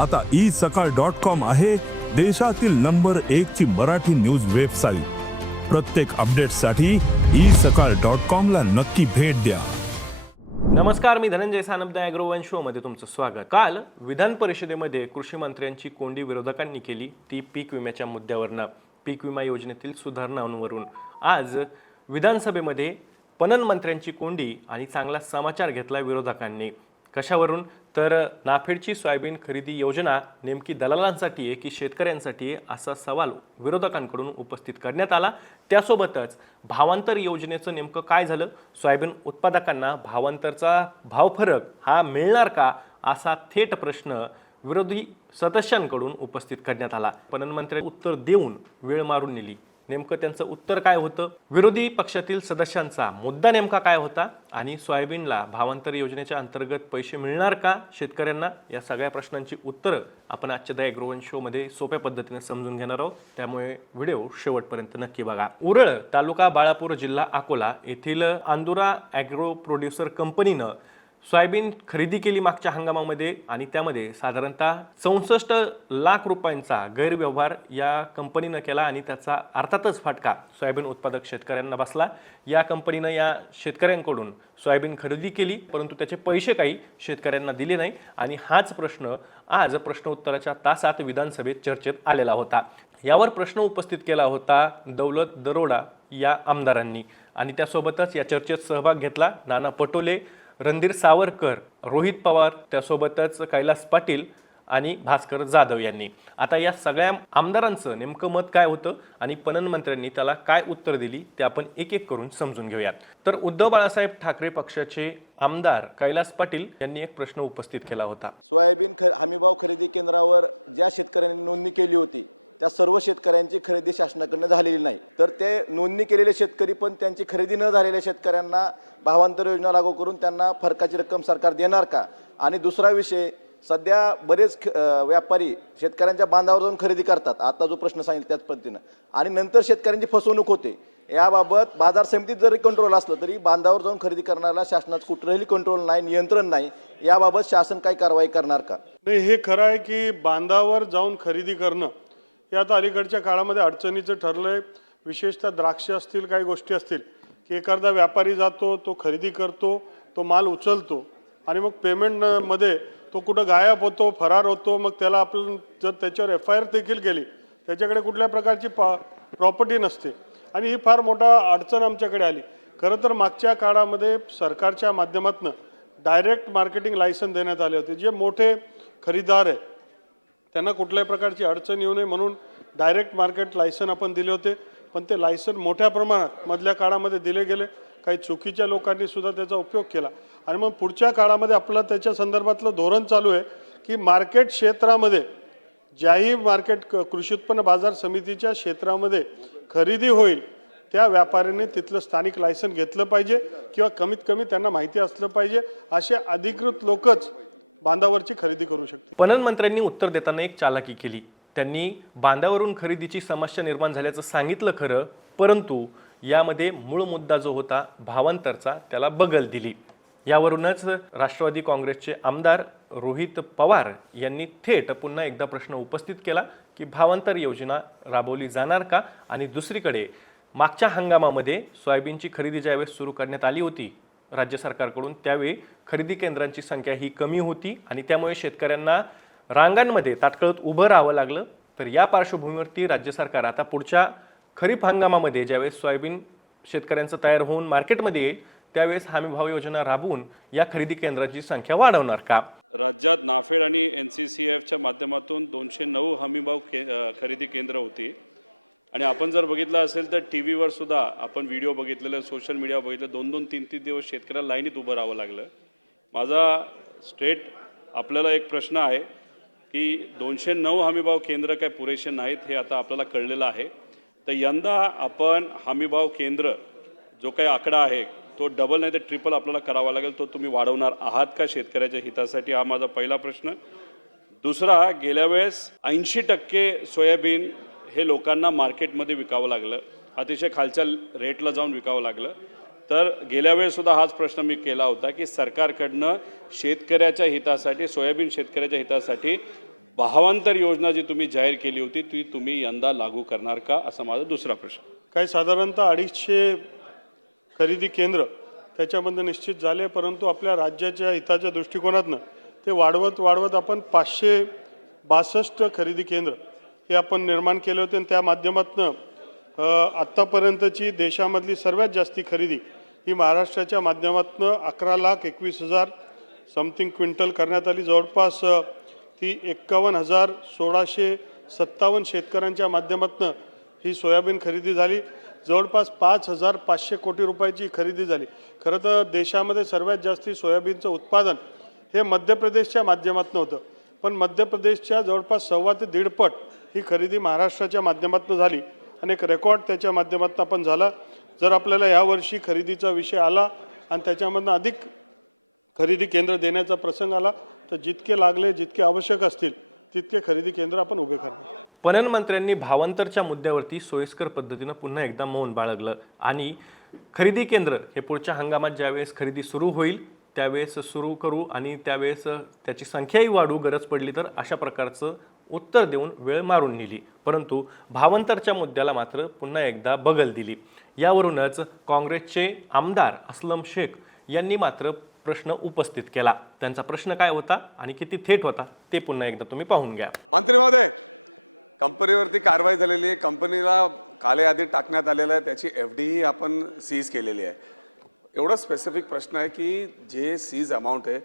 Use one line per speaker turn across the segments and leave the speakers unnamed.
आता ई सकाळ dot com आहे देशातील नंबर एक ची मराठी न्यूज वेबसाईट प्रत्येक अपडेटसाठी ई सकाळ डॉट कॉम ला नक्की भेट द्या.
नमस्कार मी धनंजय सानप द ॲग्रोवन शोमध्ये तुमचं स्वागत. काल विधान परिषदेमध्ये कृषी मंत्र्यांची कोंडी विरोधकांनी केली ती पीक विम्याच्या मुद्द्यावरनं पीक विमा योजनेतील सुधारणांवरून. आज विधानसभेमध्ये पणन मंत्र्यांची कोंडी आणि चांगला समाचार घेतला विरोधकांनी. कशावरून? तर नाफेडची सोयाबीन खरेदी योजना नेमकी दलालांसाठी आहे की शेतकऱ्यांसाठी आहे असा सवाल विरोधकांकडून उपस्थित करण्यात आला. त्यासोबतच भावांतर योजनेचं नेमकं काय झालं? सोयाबीन उत्पादकांना भावांतरचा भावफरक हा मिळणार का? असा थेट प्रश्न विरोधी सदस्यांकडून उपस्थित करण्यात आला. पणनमंत्र्यांनी उत्तर देऊन वेळ मारून नेली. नेमकं त्यांचं उत्तर काय होतं? विरोधी पक्षातील सदस्यांचा मुद्दा नेमका काय होता? आणि सोयाबीनला भावांतर योजनेच्या अंतर्गत पैसे मिळणार का शेतकऱ्यांना? या सगळ्या प्रश्नांची उत्तरं आपण आजच्या द ॲग्रोवन शोमध्ये सोप्या पद्धतीने समजून घेणार आहोत. त्यामुळे व्हिडिओ शेवटपर्यंत नक्की बघा. उरळ तालुका बाळापूर जिल्हा अकोला येथील अंदुरा ॲग्रो प्रोड्युसर कंपनीनं सोयाबीन खरेदी केली मागच्या हंगामामध्ये आणि त्यामध्ये साधारणतः चौसष्ट लाख रुपयांचा गैरव्यवहार या कंपनीनं केला आणि त्याचा अर्थातच फाटका सोयाबीन उत्पादक शेतकऱ्यांना बसला. या कंपनीनं या शेतकऱ्यांकडून सोयाबीन खरेदी केली परंतु त्याचे पैसे काही शेतकऱ्यांना दिले नाही. आणि हाच प्रश्न आज प्रश्न उत्तराच्या तासात विधानसभेत चर्चेत आलेला होता. यावर प्रश्न उपस्थित केला होता दौलत दरोडा या आमदारांनी. आणि त्यासोबतच या चर्चेत सहभाग घेतला नाना पटोले रणधीर सावरकर रोहित पवार त्यासोबतच कैलास पाटील आणि भास्कर जाधव यांनी. आता या सगळ्या आमदारांचं नेमकं मत काय होतं आणि पणन मंत्र्यांनी त्याला काय उत्तर दिली ते आपण एक एक करून समजून घेऊयात. तर उद्धव बाळासाहेब ठाकरे पक्षाचे आमदार कैलास पाटील यांनी एक प्रश्न उपस्थित केला होता.
सोयाबीन ख हमीभाव खरेदी केंद्रावर ज्या शेतकऱ्यांनी नोंदणी केली होती त्या सर्व शेतकऱ्यांची खरेदी शासनाकडनं झालेली नाही. तर ते नोंदणी केलेले शेतकरी पण त्यांची खरेदी न झालेल्या शेतकऱ्यांना भावांतर योजना लागू करून त्यांना फरकाची रक्कम सरकार देणार का? आणि दुसरा विषय सध्या बरेच व्यापारी शेतकऱ्यांच्या बांधावर जाऊन खरेदी करतात. आता जो प्रश्न सांगितला त्याच पद्धतीनं. आणि नंतर शेतकऱ्यांची फसवणूक होते. याबाबत बाजार समितीत जरी कंट्रोल असलं तरी बांधावर जाऊन खरेदी करण्याला शासनात कुठलंही कंट्रोल नाही नियंत्रण नाही. याबाबत शासन काही कारवाई करणार का?
नाही हे खरं आहे की बांधावर जाऊन खरेदी करणं हे आता अलीकडच्या काळामध्ये अडचणीचं ठरलंय. विशेषतः द्राक्ष असतील काही गोष्टी असतील की एखादा व्यापारी जातो तो खरेदी करतो तो माल उचलतो आणि मग पेमेंटमध्ये तो कुठं गायब होतो फरार होतो मग त्याला आपण जर त्याच्यावर एफ आय आर देखील केली त्याच्याकडे कुठल्या प्रकारची पा प्रॉपर्टी नसते. आणि ही फार मोठा अडचण आमच्याकडे आली. खरं तर मागच्या काळामध्ये सरकारच्या माध्यमातून डायरेक्ट मार्केटिंग लायसन देण्यात आले होते. जे मोठे खरीदार आहे त्यांना कुठल्याही प्रकारची अडचण येऊ नये म्हणून डायरेक्ट मार्केट लायसन आपण दिले होते. पण ते लायसन मोठ्या प्रमाणात मधल्या काळामध्ये दिले गेले. काही चुकीच्या लोकांनी सुद्धा त्याचा उपयोग केला. आणि मग पुढच्या काळामध्ये आपलं त्याच्या संदर्भातलं धोरण चालू आहे की मार्केट क्षेत्रामध्ये ज्याही मार्केट क- कृषी उत्पन्न बाजार समितीच्या क्षेत्रामध्ये खरेदी होईल त्या व्यापाऱ्याने तिथलं स्थानिक लायसन घेतलं पाहिजे किंवा कमीत कमी त्यांना माहिती असलं पाहिजे. असे अधिकृत लोकच बांधावरची खरेदी करू शकते.
पणन मंत्र्यांनी उत्तर देताना एक चालाकी केली. त्यांनी बांधावरून खरेदीची समस्या निर्माण झाल्याचं सांगितलं खरं परंतु यामध्ये मूळ मुद्दा जो होता भावांतरचा त्याला बगल दिली. यावरूनच राष्ट्रवादी काँग्रेसचे आमदार रोहित पवार यांनी थेट पुन्हा एकदा प्रश्न उपस्थित केला की भावांतर योजना राबवली जाणार का? आणि दुसरीकडे मागच्या हंगामामध्ये सोयाबीनची खरेदी ज्यावेळेस सुरू करण्यात आली होती राज्य सरकारकडून त्यावेळी खरेदी केंद्रांची संख्या ही कमी होती आणि त्यामुळे शेतकऱ्यांना रांगांमध्ये ताटकळत उभं राहावं लागलं. तर या पार्श्वभूमीवरती राज्य सरकार आता पुढच्या खरीप हंगामामध्ये ज्यावेळेस सोयाबीन शेतकऱ्यांचं तयार होऊन मार्केटमध्ये येईल त्यावेळेस हमी भाव योजना राबवून या खरेदी केंद्राची संख्या वाढवणार का?
राज्यात नाफेड आणि एन सी सी एफच्या माध्यमातून दोनशे नऊ हमीभाव के खरेदी केंद्र होती. आणि आपण जर बघितलं असेल तर टी व्हीवर सुद्धा आपण व्हिडिओ बघितलेलं सोशल मीडिया बघितलं दोन दोन तीन तीन दिवस शेतकऱ्याला लाईनीत उभं राहावं लागलं. माझा स्ट्रेट आपल्याला एक प्रश्न आहे की दोनशे नऊ हमीभाव केंद्र काय पुरेसे नाहीत हे आता आपल्याला कळलेलं आहे. तर यंदा आपण हमीभाव केंद्र जो काही आकडा आहे तो डबल नाही तर ट्रिपल आपल्याला करावा लागेल तो तुम्ही वाढवणार आहात का शेतकऱ्याच्या हितासाठी? हा माझा पहिला प्रश्न. दुसरा गेल्या वेळेस ऐंशी टक्के सोयाबीन हे लोकांना मार्केटमध्ये विकावं लागलं. अतिशय खालच्या रेटला जाऊन विकावं लागलं. तर गेल्या वेळेसुद्धा हाच प्रश्न मी केला होता की सरकारकडनं शेतकऱ्याच्या हितासाठी सोयाबीन शेतकऱ्याच्या हितासाठी भावांतर योजना जी तुम्ही जाहीर केली होती ती तुम्ही यंदा लागू करणार का? असा माझा दुसरा प्रश्न.
काही साधारणतः अडीचशे खरेदी केंद्र त्याच्यामध्ये निश्चित झाले परंतु आपल्या राज्याच्या हिताच्या दृष्टिकोनातनं ते वाढवत वाढवत आपण पाचशे बासष्ट खरेदी केंद्र हे आपण निर्माण केले होते आणि त्या माध्यमातनं आत्तापर्यंतची देशामधली सर्वात जास्ती खरेदी ही महाराष्ट्राच्या माध्यमातनं अकरा लाख एकवीस हजार समथिंग क्विंटल करण्यात आली. जवळपास ती एक्कावन्न हजार सोळाशे सत्तावन्न शेतकऱ्यांच्या माध्यमातनं ही सोयाबीन खरेदी झाली. जवळपास पाच हजार पाचशे कोटी रुपयाची खरेदी झाली. खरं तर देशामध्ये सर्वात जास्ती सोयाबीनचं उत्पादन हे मध्य प्रदेशच्या माध्यमातून होतं. पण मध्य प्रदेशच्या जवळपास सव्वा ते दीडपट ही खरेदी महाराष्ट्राच्या माध्यमातून झाली. आणि एक रेकॉर्ड त्याच्या माध्यमातून आपण झाला. जर आपल्याला यावर्षी खरेदीचा विषय आला आणि त्याच्यामधनं अधिक खरेदी केंद्र देण्याचा प्रसंग आला तर जितके लागले जितके आवश्यक असतील तितके खरेदी केंद्र आपण उभे करणार.
पणन मंत्र्यांनी भावांतरच्या मुद्द्यावरती सोयीस्कर पद्धतीनं पुन्हा एकदा मौन बाळगलं आणि खरेदी केंद्र हे पुढच्या हंगामात ज्यावेळेस खरेदी सुरू होईल त्यावेळेस सुरू करू आणि त्यावेळेस त्याची संख्याही वाढू गरज पडली तर अशा प्रकारचं उत्तर देऊन वेळ मारून नेली. परंतु भावंतरच्या मुद्द्याला मात्र पुन्हा एकदा बगल दिली. यावरूनच काँग्रेसचे आमदार असलम शेख यांनी मात्र प्रश्न उपस्थित केला. त्यांचा प्रश्न काय होता आणि किती थेट होता ते पुन्हा एकदा तुम्ही पाहून घ्या.
मंत्री महोदय कंपनीवरती कारवाई झालेली आहे. कंपनीला काले यादीत टाकण्यात आलेलं आहे. त्याची एफ डीही आपण सीज केलेली आहे. एवढा स्पेसिफिक प्रश्न आहे की जे सीज अमाऊंट आहे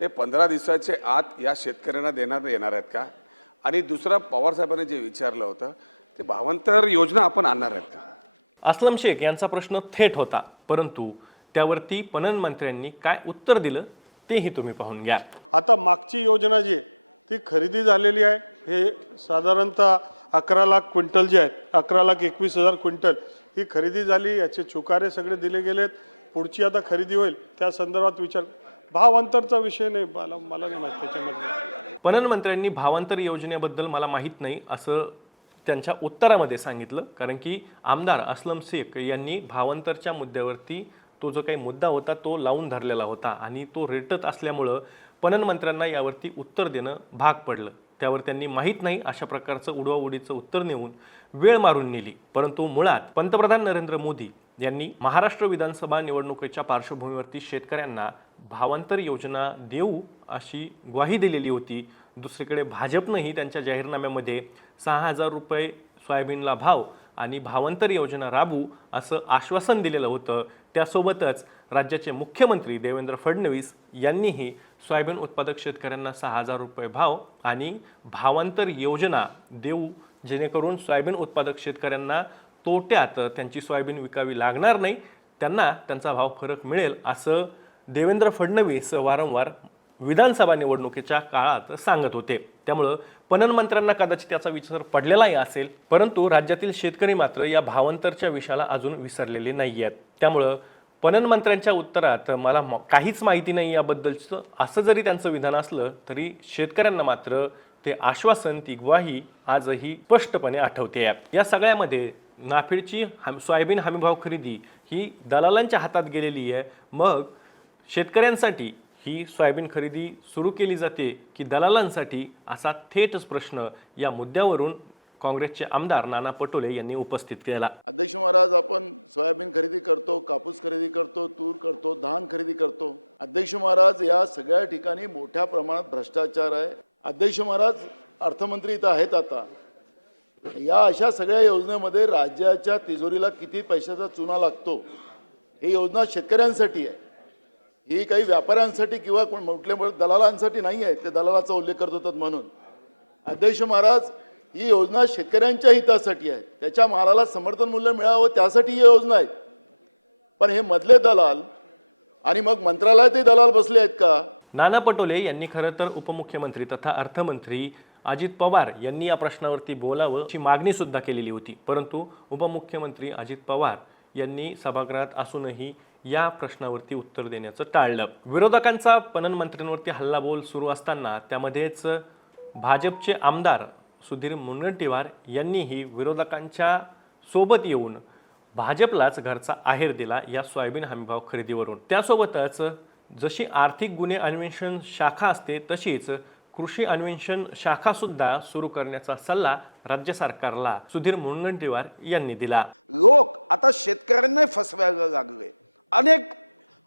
ते पंधरा दिवसाचे आत या शेतकऱ्यांना देण्यात येणार आहेत का? आणि दुसरा पवार साहेबांनी जे विचारलं होतं ते भावांतर योजना आपण आणणार आहेत का?
असलम शेख यांचा प्रश्न थेट होता परंतु त्यावरती पणन मंत्र्यांनी काय उत्तर दिलं तेही तुम्ही पाहून घ्या.
आता मागची योजना जी आहे ती खरेदी झालेली आहे. हे साधारणतः अकरा लाख क्विंटल जे आहेत अकरा लाख एकवीस हजार क्विंटल ही खरेदी झाली याचे चुकारे सगळे दिले गेलेत. पुढची आता खरेदी होईल त्या संदर्भात विचार भावांतरचा विषय नाही मला मला नाही माहिती त्याच्यामध्ये.
पणन मंत्र्यांनी भावांतर योजनेबद्दल मला माहीत नाही असं त्यांच्या उत्तरामध्ये सांगितलं कारण की आमदार असलम शेख यांनी भावांतरच्या मुद्द्यावरती तो जो काही मुद्दा होता तो लावून धरलेला होता आणि तो रेटत असल्यामुळं पणन मंत्र्यांना यावरती उत्तर देणं भाग पडलं. त्यावर त्यांनी माहीत नाही अशा प्रकारचं उडवाउडीचं उत्तर नेऊन वेळ मारून नेली. परंतु मुळात पंतप्रधान नरेंद्र मोदी यांनी महाराष्ट्र विधानसभा निवडणुकीच्या पार्श्वभूमीवरती शेतकऱ्यांना भावांतर योजना देऊ अशी ग्वाही दिलेली होती. दुसरीकडे भाजपनंही त्यांच्या जाहीरनाम्यामध्ये सहा हजार रुपये सोयाबीनला भाव आणि भावांतर योजना राबू असं आश्वासन दिलेलं होतं. त्यासोबतच राज्याचे मुख्यमंत्री देवेंद्र फडणवीस यांनीही सोयाबीन उत्पादक शेतकऱ्यांना सहा हजार रुपये भाव आणि भावांतर योजना देऊ जेणेकरून सोयाबीन उत्पादक शेतकऱ्यांना तोट्यात त्यांची सोयाबीन विकावी लागणार नाही त्यांना त्यांचा भाव फरक मिळेल असं देवेंद्र फडणवीस वारंवार विधानसभा निवडणुकीच्या काळात सांगत होते. त्यामुळं पणन मंत्र्यांना कदाचित त्याचा विचार पडलेलाही असेल परंतु राज्यातील शेतकरी मात्र या भावांतरच्या विषयाला अजून विसरलेले नाही आहेत त्यामुळं पणन मंत्र्यांच्या उत्तरात मला म- काहीच माहिती नाही याबद्दलचं असं जरी त्यांचं विधान असलं तरी शेतकऱ्यांना मात्र ते आश्वासन ती ग्वाही आजही स्पष्टपणे आठवते. या सगळ्यामध्ये नाफेडची हम सोयाबीन हमीभाव खरेदी ही दलालांच्या हातात गेलेली आहे. मग शेतकऱ्यांसाठी ही सोयाबीन खरेदी सुरू केली जाते की दलालांसाठी असा थेटच प्रश्न या मुद्द्यावरून काँग्रेसचे आमदार नाना पटोले यांनी उपस्थित केला.
अध्यक्ष महाराज आपण सोयाबीन खरेदी करतो कापूस खरेदी करतो तूर करतो धान खरेदी करतो. अध्यक्ष महाराज या सगळ्या ठिकाणी मोठ्या प्रमाणात भ्रष्टाचार आहे. अध्यक्ष महाराज अर्थमंत्री इथं आहेत आता. या अशा सगळ्या योजनेमध्ये राज्याच्या तिजोरीला किती पैशाचा चुना लागतो ही योजना शेतकऱ्यांसाठी आहे. ही काही व्यापाऱ्यांसाठी किंवा कोण मोठल्या दलालांसाठी नाही आहे ते दलालाचा उल्लेख करत होतात म्हणून. अध्यक्ष महाराज ही योजना शेतकऱ्यांच्या हितासाठी आहे. त्याच्या मालाला समर्थन मूल्य मिळावं त्यासाठी ही योजना आहे. पण हे मधले दलाल आणि मग मंत्रालयातही दलाल बसले आहेत का?
नाना पटोले यांनी खरं तर उपमुख्यमंत्री तथा अर्थमंत्री अजित पवार यांनी या प्रश्नावरती बोलावं अशी मागणी सुद्धा केलेली होती. परंतु उपमुख्यमंत्री अजित पवार यांनी सभागृहात असूनही या प्रश्नावरती उत्तर देण्याचं टाळलं. विरोधकांचा पणन मंत्र्यांवरती हल्लाबोल सुरू असताना त्यामध्येच भाजपचे आमदार सुधीर मुनगंटीवार यांनीही विरोधकांच्या सोबत येऊन भाजपलाच घरचा आहेर दिला या सोयाबीन हमीभाव खरेदीवरून. त्यासोबतच जशी आर्थिक गुन्हे अन्वेषण शाखा असते तशीच कृषी अन्वेषण शाखा सुद्धा सुरू करण्याचा सल्ला राज्य सरकारला सुधीर मुनगंटीवार यांनी दिला.
लोक आता शेतकऱ्यांना फसवायला लागले. अनेक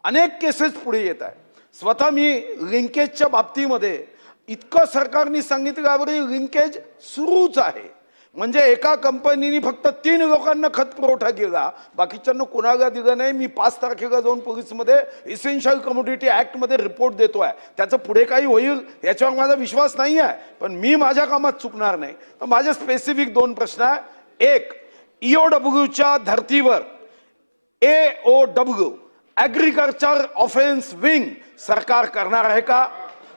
अनेक केसेस पुढे येत आहे स्वतः मी लिंकेजच्या बाबतीमध्ये इतकं सरकारने सांगितल्यावर लिंकेज सुरूच आहे. म्हणजे एका कंपनीने फक्त तीन लोकांना खत पुरवठा केला. बाकीच्यांना कोणाला दिलं नाही. मी पाच तारखेला जाऊन पोलीसमध्ये इसेन्शियल कम्युनिटी ॲक्टमध्ये रिपोर्ट देतो आहे त्याचं पुढे काही होईल याच्यावर माझा विश्वास नाही आहे. पण मी माझ्या कामात चुकणार नाही. तर माझे स्पेसिफिक दोन प्रश्न आहे एक ईओ डब्ल्यूच्या धर्तीवर A O W agriculture offence wing सरकार करणार आहे का?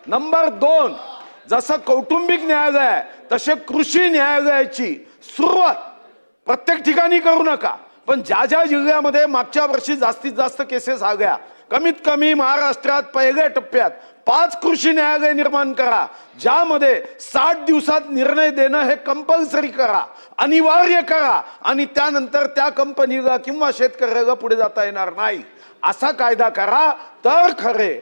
नंबर दोन जसं कौटुंबिक न्यायालय आहे तसे कृषी न्यायालयाची सुरुवात प्रत्येक ठिकाणी करू नका. पण ज्या ज्या जिल्ह्यामध्ये मागच्या वर्षी जास्तीत जास्त केसेस आल्या कमीत कमी महाराष्ट्रात पहिल्या टप्प्यात पाच कृषी न्यायालय निर्माण करा ज्यामध्ये साठ दिवसात निर्णय देणं हे कंपल्सरी करा अनिवार्य करा आणि त्यानंतर त्या कंपनीला किंवा शेतकऱ्याला पुढे जाता येणार नाही. असा कायदा करा तर खरे.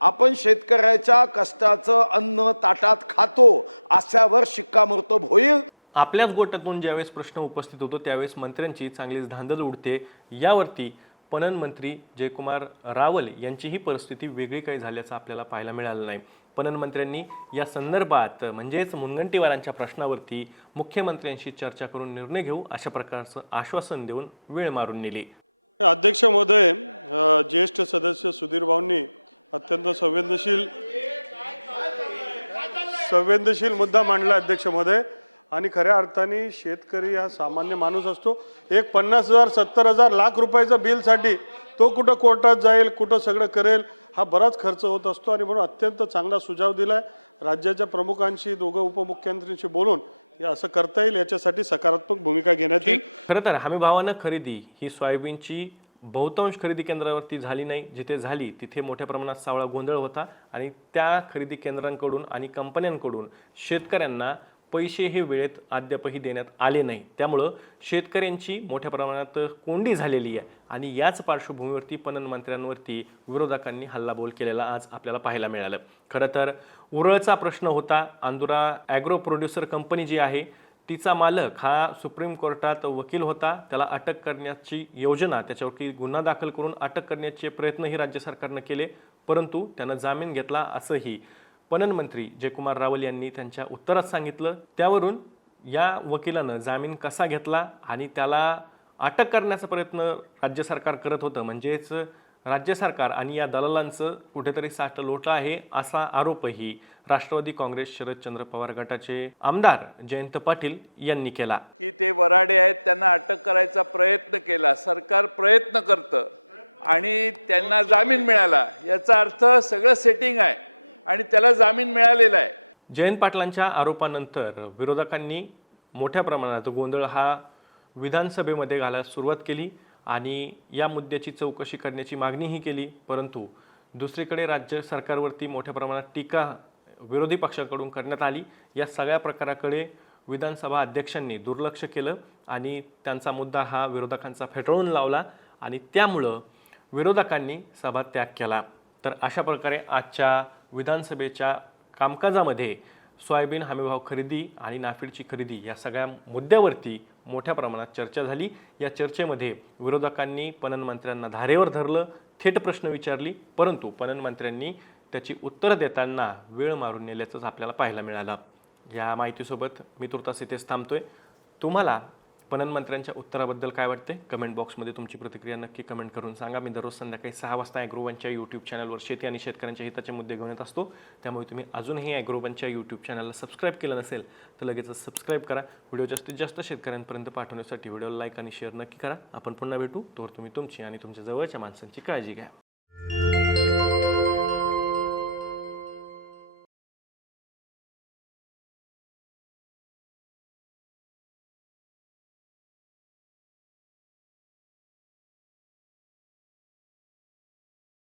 आपण शेतकऱ्याच्या कष्टाचं अन्न ताटात खातो अशावर शिक्कामोर्तब होईल.
आपल्याच गोटातून ज्यावेळेस प्रश्न उपस्थित होतो त्यावेळेस मंत्र्यांची चांगलीच धांदल उडते. यावरती पणन मंत्री जयकुमार रावल यांचीही परिस्थिती वेगळी काही झाल्याचं आपल्याला पाहायला मिळालं नाही. पणन मंत्र्यांनी या संदर्भात म्हणजेच मुनगंटीवारांच्या प्रश्नावरती मुख्यमंत्र्यांशी चर्चा करून निर्णय घेऊ अशा प्रकारचं आश्वासन देऊन वेळ मारून नेली.
अध्यक्ष महोदय ज्येष्ठ सदस्य सुधीर भाऊंनी अत्यंत संवेदनशील संवेदनशील मुद्दा मांडला अध्यक्ष महोदय. आणि खऱ्या अर्थाने शेतकरी हा सामान्य माणूस असतो. एक पन्नास हजार सत्तर हजार लाख रुपयाचं बिलसाठी तो कुठं कोर्टात जाईल कुठं सगळं करेल हा बराच खर्च होत असतो आणि म्हणून अत्यंत चांगला सुझाव दिला आहे राज्याच्या प्रमुखांशी दोघं उपमुख्यमंत्र्यांशी बोलून हे असं करता येईल याच्यासाठी सकारात्मक भूमिका घेण्यात येईल.
खरं तर हमी भावानं खरेदी ही सोयाबीनची बहुतांश खरेदी केंद्रावरती झाली नाही. जिथे झाली तिथे मोठ्या प्रमाणात सावळा गोंधळ होता आणि त्या खरेदी केंद्रांकडून आणि कंपन्यांकडून शेतकऱ्यांना पैसे हे वेळेत अद्यापही देण्यात आले नाही. त्यामुळं शेतकऱ्यांची मोठ्या प्रमाणात कोंडी झालेली आहे आणि याच पार्श्वभूमीवरती पणन मंत्र्यांवरती विरोधकांनी हल्लाबोल केलेला आज आपल्याला पाहायला मिळालं. खरं तर उरळचा प्रश्न होता. आंदुरा ॲग्रो प्रोड्युसर कंपनी जी आहे तिचा मालक हा सुप्रीम कोर्टात वकील होता. त्याला अटक करण्याची योजना त्याच्यावरती गुन्हा दाखल करून अटक करण्याचे प्रयत्नही राज्य सरकारनं केले परंतु त्यानं जामीन घेतला असंही. पणन मंत्री जयकुमार रावल यांनी त्यांच्या उत्तरात सांगितलं त्यावरून या वकिलानं जामीन कसा घेतला आणि त्याला अटक करण्याचा प्रयत्न राज्य सरकार करत होतं. म्हणजेच राज्य सरकार आणि या दलालांचं कुठेतरी साठ लोट आहे असा आरोपही राष्ट्रवादी काँग्रेस शरदचंद्र पवार गटाचे आमदार जयंत पाटील यांनी केला.
की ते वराडे आहेत त्यांना अटक करायचा प्रयत्न केला. सरकार प्रयत्न करतं आणि त्यांना जामीन मिळाला. याचा अर्थ सगळं सेटिंग आहे. आणि त्याला जामीन मिळालेला आहे.
जयंत पाटलांच्या आरोपानंतर विरोधकांनी मोठ्या प्रमाणात गोंधळ हा विधानसभेमध्ये घालायला सुरुवात केली आणि या मुद्द्याची चौकशी करण्याची मागणीही केली. परंतु दुसरीकडे राज्य सरकारवरती मोठ्या प्रमाणात टीका विरोधी पक्षाकडून करण्यात आली. या सगळ्या प्रकाराकडे विधानसभा अध्यक्षांनी दुर्लक्ष केलं आणि त्यांचा मुद्दा हा विरोधकांचा फेटाळून लावला आणि त्यामुळं विरोधकांनी सभात्याग केला. तर अशा प्रकारे आजच्या विधानसभेच्या कामकाजामध्ये सोयाबीन हमीभाव खरेदी आणि नाफेडची खरेदी या सगळ्या मुद्द्यावरती मोठ्या प्रमाणात चर्चा झाली. या चर्चेमध्ये विरोधकांनी पणन मंत्र्यांना धारेवर धरलं थेट प्रश्न विचारली परंतु पणन मंत्र्यांनी त्याची उत्तरं देताना वेळ मारून नेल्याचंच आपल्याला पाहायला मिळालं. या माहितीसोबत मी तुर्तास इथेच थांबतोय. तुम्हाला पणन मंत्र्यांच्या उत्तराबद्दल काय वाटते कमेंट बॉक्समध्ये तुमची प्रतिक्रिया नक्की कमेंट करून सांगा. मी दररोज संध्याकाळी सहा वाजता ॲग्रोवनच्या यूट्यूब चॅनलवर शेती आणि शेतकऱ्यांच्या हिताचे मुद्दे घेऊन येत असतो. त्यामुळे तुम्ही अजूनही ॲग्रोवनच्या यूट्यूब चॅनलला सबस्क्राईब केलं नसेल तर लगेचच सबस्क्राईब करा. व्हिडिओ जास्तीत जास्त शेतकऱ्यांपर्यंत पाठवण्यासाठी व्हिडिओला लाईक आणि शेअर नक्की करा. आपण पुन्हा भेटू. तोवर तुम्ही तुमची आणि तुमच्या जवळच्या माणसांची काळजी घ्या.